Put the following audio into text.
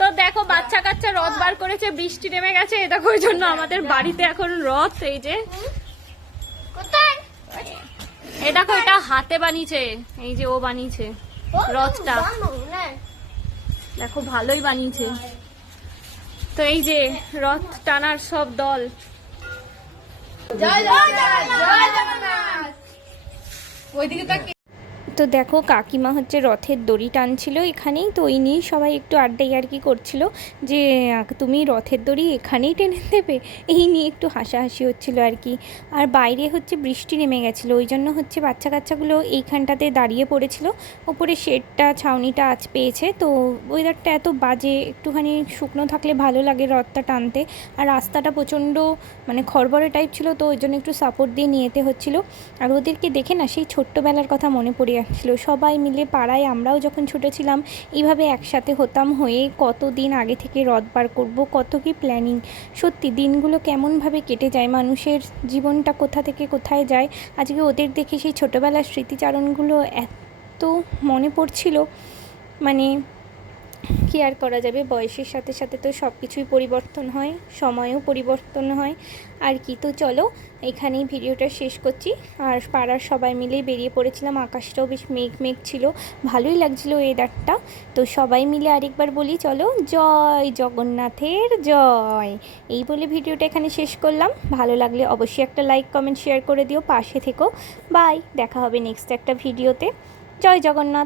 তো দেখো বাচ্চা কাচ্চা রথ বার করেছে, বৃষ্টি নেমে গেছে, এই দেখো ওই জন্য আমাদের বাড়িতে এখন রথ। এই যে এই দেখো এটা হাতে বানিয়েছে, এই যে ও বানিয়েছে রথটা, দেখো ভালোই বানিয়েছে। তো এই যে রথ টানার সব দল। তো দেখো কাকিমা হচ্ছে রথের দড়ি টানছিল এখানেই, তো ওই নিয়েই সবাই একটু আড্ডাই আর কি করছিল যে তুমি রথের দড়ি এখানেই টেনে দেবে, এই নিয়ে একটু হাসাহাসি হচ্ছিল আর কি। আর বাইরে হচ্ছে বৃষ্টি নেমে গেছিলো, ওই জন্য হচ্ছে বাচ্চা কাচ্চাগুলো এইখানটাতে দাঁড়িয়ে পড়েছিল। ওপরে শেডটা ছাউনিটা আঁচ পেয়েছে, তো ওয়েদারটা এত বাজে, একটুখানি শুকনো থাকলে ভালো লাগে রথটা টানতে। আর রাস্তাটা প্রচণ্ড মানে খড়বড়ে টাইপ ছিল, তো ওই জন্য একটু সাপোর্ট দিয়ে নিয়ে যেতে হচ্ছিলো। আর ওদেরকে দেখে না সেই ছোট্টবেলার কথা মনে পড়ে যাচ্ছিল, সবাই মিলে পাড়ায় আমরাও যখন ছোটো ছিলাম এইভাবে একসাথে হতাম, হয়ে কত দিন আগে থেকে রথ বার করব, কত কি প্ল্যানিং। সত্যি দিনগুলো কেমনভাবে কেটে যায়, মানুষের জীবনটা কোথা থেকে কোথায় যায়। আজকে ওদের দেখে সেই ছোটোবেলার স্মৃতিচারণগুলো এত মনে পড়ছিল, মানে কি আর করা যাবে, বয়সের সাথে সাথে তো সব কিছুই পরিবর্তন হয়, সময়ও পরিবর্তন হয় আর কি। তো চলো এখানেই ভিডিওটা শেষ করছি। আর পাড়ার সবাই মিলেই বেরিয়ে পড়েছিলাম, আকাশটাও বেশ মেঘ মেঘ ছিল, ভালোই লাগছিলো ওয়েদারটা। তো সবাই মিলে আরেকবার বলি চলো, জয় জগন্নাথের জয়, এই বলে ভিডিওটা এখানে শেষ করলাম। ভালো লাগলে অবশ্যই একটা লাইক কমেন্ট শেয়ার করে দিও, পাশে থেকো। বাই, দেখা হবে নেক্সট একটা ভিডিওতে। জয় জগন্নাথ।